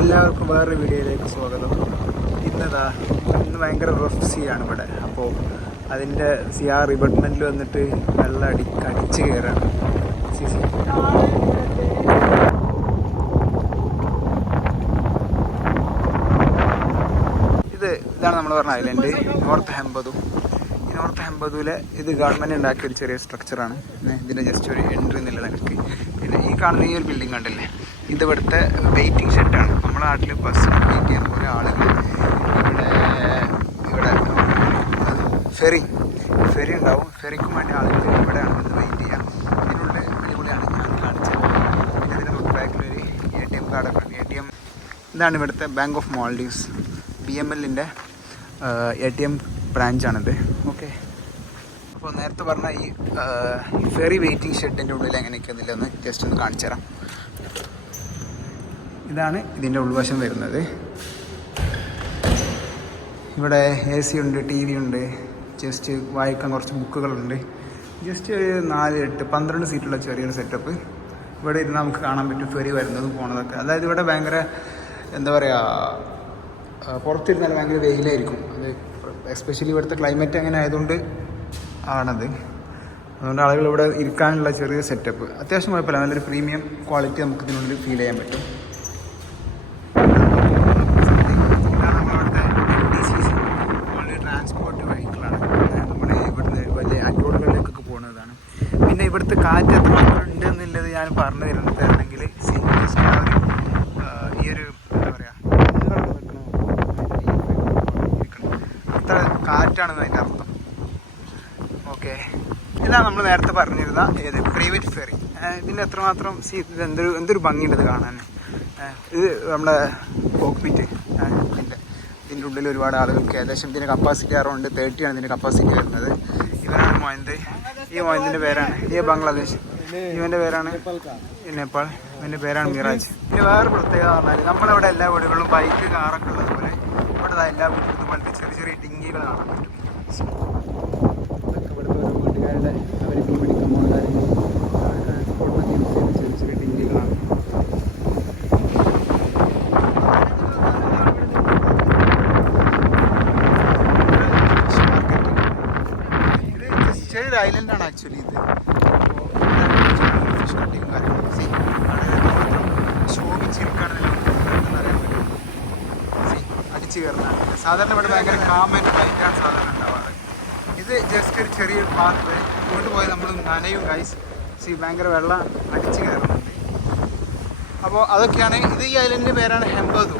എല്ലാവർക്കും വേറൊരു വീഡിയോയിലേക്ക് സ്വാഗതം. ഇന്ന് ഭയങ്കര റഫ് സീ ആണ് ഇവിടെ. അപ്പോൾ അതിൻ്റെ സിയാർ റിബട്ട്മെൻറ്റിൽ വന്നിട്ട് വെള്ളം അടിച്ച് കയറാണ്. ഇതാണ് നമ്മൾ പറഞ്ഞ ഐലൻഡ് നോർത്ത് ഹെമ്പതു. ഈ നോർത്ത് ഹെമ്പതുവിലെ ഇത് ഗവൺമെൻറ് ഉണ്ടാക്കിയ ഒരു ചെറിയ സ്ട്രക്ചറാണ്. ഇതിൻ്റെ ജസ്റ്റ് ഒരു എൻട്രി എന്നുള്ള നിലക്ക്. പിന്നെ ഈ കാണുന്ന ഈ ഒരു ബിൽഡിംഗ് കണ്ടില്ലേ, ഇത് ഇവിടുത്തെ വെയിറ്റിംഗ് ഷെഡാണ്. നമ്മുടെ നാട്ടിൽ ബസ്സിന് വെയിറ്റ് ചെയ്യുന്ന പോലെ ആളുകൾ ഇവിടെ ഫെറി ഉണ്ടാവും. ഫെറിക്കും വേണ്ടി ആളുകൾ ഇവിടെയാണ് വന്ന് വെയിറ്റ് ചെയ്യാം. ഇതിനുള്ള അടിപൊളിയാണ് ഞാൻ കാണിച്ചത്. പിന്നെ ഇതിൻ്റെ ബാക്കിലൊരു ATM കാർഡൊക്കെ ഉണ്ട്. ATM ഇതാണ് ഇവിടുത്തെ ബാങ്ക് ഓഫ് മാൾഡീവ്സ്, BMLൻ്റെ ATM ബ്രാഞ്ചാണിത്. ഓക്കെ, അപ്പോൾ നേരത്തെ പറഞ്ഞ ഈ ഫെറി വെയിറ്റിംഗ് ഷെഡിൻ്റെ ഉള്ളിൽ എങ്ങനെയൊക്കെയെന്നില്ല ഒന്ന് ജസ്റ്റ് ഒന്ന് കാണിച്ചു തരാം. ഇതാണ് ഇതിൻ്റെ ഉൾവശം വരുന്നത്. ഇവിടെ AC ഉണ്ട്, TV ഉണ്ട്, ജസ്റ്റ് വായിക്കാൻ കുറച്ച് ബുക്കുകളുണ്ട്. ജസ്റ്റ് ഒരു 4, 8, 12 സീറ്റുള്ള ചെറിയൊരു സെറ്റപ്പ്. ഇവിടെ ഇരുന്ന് നമുക്ക് കാണാൻ പറ്റും ഫെറി വരുന്നതും പോണതൊക്കെ. അതായത് ഇവിടെ ഭയങ്കര എന്താ പറയുക, പുറത്തിരുന്നാൽ ഭയങ്കര വെയിലായിരിക്കും. അത് എസ്പെഷ്യലി ഇവിടുത്തെ ക്ലൈമറ്റ് അങ്ങനെ ആയതുകൊണ്ട് ആണത്. അതുകൊണ്ട് ആളുകൾ ഇവിടെ ഇരിക്കാനുള്ള ചെറിയ സെറ്റപ്പ് അത്യാവശ്യം കുഴപ്പമില്ല. നല്ലൊരു പ്രീമിയം ക്വാളിറ്റി നമുക്ക് ഇതിനുള്ളിൽ ഫീൽ ചെയ്യാൻ പറ്റും. ട്രാൻസ്പോർട്ട് വെഹിക്കിളാണ്. നമ്മുടെ ഇവിടുന്ന് വലിയ അൻറോഡുകളിലേക്കൊക്കെ പോകുന്നതാണ്. പിന്നെ ഇവിടുത്തെ കാറ്റ് എത്ര ഉണ്ട് എന്നുള്ളത് ഞാൻ പറഞ്ഞു തരുന്നുണ്ടെങ്കിൽ ഈ ഒരു എന്താ പറയുക, ഇത്ര കാറ്റാണെന്ന് അതിൻ്റെ അർത്ഥം. ഓക്കെ, ഇതാണ് നമ്മൾ നേരത്തെ പറഞ്ഞിരുന്ന പ്രൈവറ്റ് ഫെറി. ഇതിൻ്റെ എത്രമാത്രം എന്തൊരു ഭംഗിയുണ്ട് കാണാൻ. ഇത് നമ്മുടെ കോക്ക്പിറ്റ്. ഇതിൻ്റെ ഉള്ളിൽ ഒരുപാട് ആളുകൾക്ക് ഏകദേശം ഇതിൻ്റെ കപ്പാസിറ്റി അറൗണ്ട് 30 ആണ് ഇതിൻ്റെ കപ്പാസിറ്റി വരുന്നത്. ഇവനാണ് മൊയ്ന്ത്. ഈ മൊയ്ന്തിൻ്റെ പേരാണ് ബംഗ്ലാദേശ്. ഇവൻ്റെ പേരാണ് നേപ്പാൾ. ഇവൻ്റെ പേരാണ് മിറാജ്. പിന്നെ വേറെ പ്രത്യേകത പറഞ്ഞാൽ നമ്മളിവിടെ എല്ലാ വീടുകളിലും ബൈക്ക്, കാറൊക്കെ ഉള്ളതുപോലെ ഇവിടെ എല്ലാ വീട്ടിലും ഇതുപോലത്തെ ചെറിയ ചെറിയ ഡിങ്കികൾ കാണാൻ പറ്റും. ഇതൊക്കെ ഇവിടുത്തെ ഓരോ വീട്ടുകാരുടെ അവർ മീൻ പിടിക്കാൻ പോകുന്ന കാര്യങ്ങൾ ട്രാൻസ്പോർട്ടിനൊക്കെ യൂസ് ചെയ്യുന്ന ചെറിയ ചെറിയ ഡിങ്കികളാണ്. ചെറിയൊരു ഐലൻഡാണ് ആക്ച്വലി ഇത്. ഫിഷ് കട്ടിങ് കാര്യങ്ങളൊക്കെ ശോഭിച്ചിരിക്കുകയാണെന്ന് അറിയാൻ പറ്റും. അടിച്ചു കയറുന്നതാണ്. സാധാരണ ഇവിടെ ഭയങ്കര കാം ആൻഡ് ലൈറ്റാണ് സാധാരണ ഉണ്ടാവാറ്. ഇത് ജസ്റ്റ് ഒരു ചെറിയൊരു പാത്ത് വേ. ഇങ്ങോട്ട് പോയി നമ്മൾ നനയും ഗൈസ്. ഭയങ്കര വെള്ളം അടിച്ചു കയറുന്നുണ്ട്. അപ്പോൾ അതൊക്കെയാണ് ഇത്. ഈ ഐലൻഡിൻ്റെ പേരാണ് ഹെമ്പതു.